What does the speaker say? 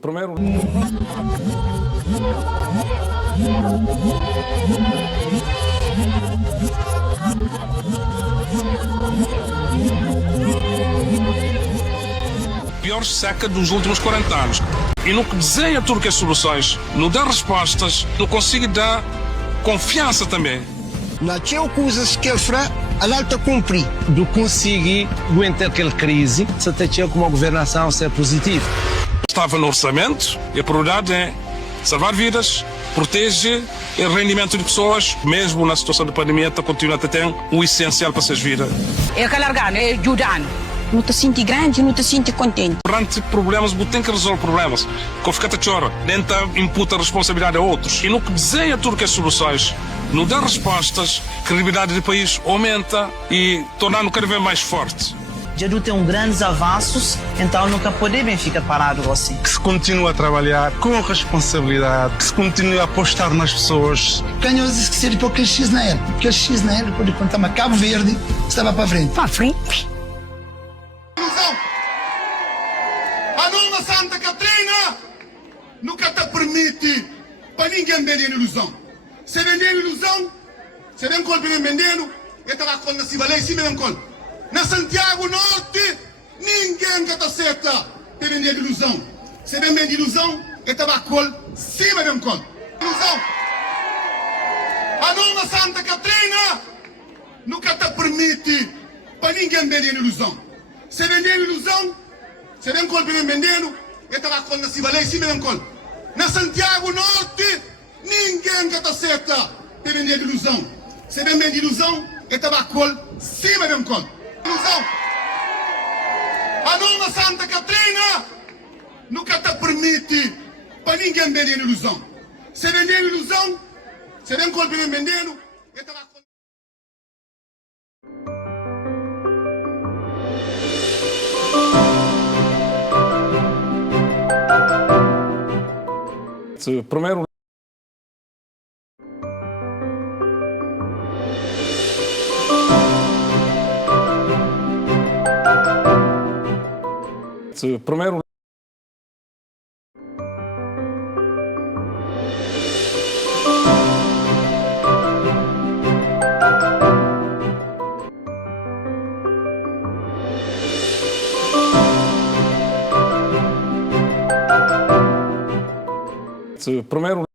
Primeiro. Pior seca dos últimos 40 anos. E no que desenha tudo que as soluções, não dá respostas, não consegue dar confiança também. Não tinha coisas que a alta cumprir. De conseguir aguentar aquela crise, se até tinha como a governação ser positiva. Estava no orçamento e a prioridade é salvar vidas, proteger o rendimento de pessoas, mesmo na situação de pandemia, continua a ter o essencial para essas vidas. É calargano, é ajudando. Não te sente grande, não te sente contente. Perante problemas, você tem que resolver problemas. Com ficar a chora, tenta imputa a responsabilidade a outros. E no que desenha tudo que as soluções, não dá respostas, a credibilidade do país aumenta e tornando cada vez mais forte. Já tem grandes avanços, então nunca pode bem ficar parado assim. Que se continue a trabalhar com responsabilidade, que se continue a apostar nas pessoas. Ganhou esquecer para aquele X na L. Aquele X na L, quando contar Cabo Verde, estava para frente. Para frente. A nova Santa Catarina nunca te permite para ninguém vender ilusão. Se vender ilusão, se vem com o vendendo, eu estava com na Cibalei, se vem com. Na Santiago Norte, ninguém que te aceita de vender ilusão. Se vem vender ilusão, eu estava com, se vem com. Ilusão. A nova Santa Catarina nunca te permite para ninguém vender ilusão. Se vender ilusão, se vem com o vendendo, eu estava com na Cibalei, se vem com. Na Santiago Norte, ninguém que te aceita de vender ilusão. Se vem vender ilusão, eu estava com, se vem com. Ilusão. A nova Santa Catarina nunca te permite para ninguém vender ilusão. Se vender ilusão, se vem com o vendendo, eu estava com. Primeiro. Primeiro. Primeiro.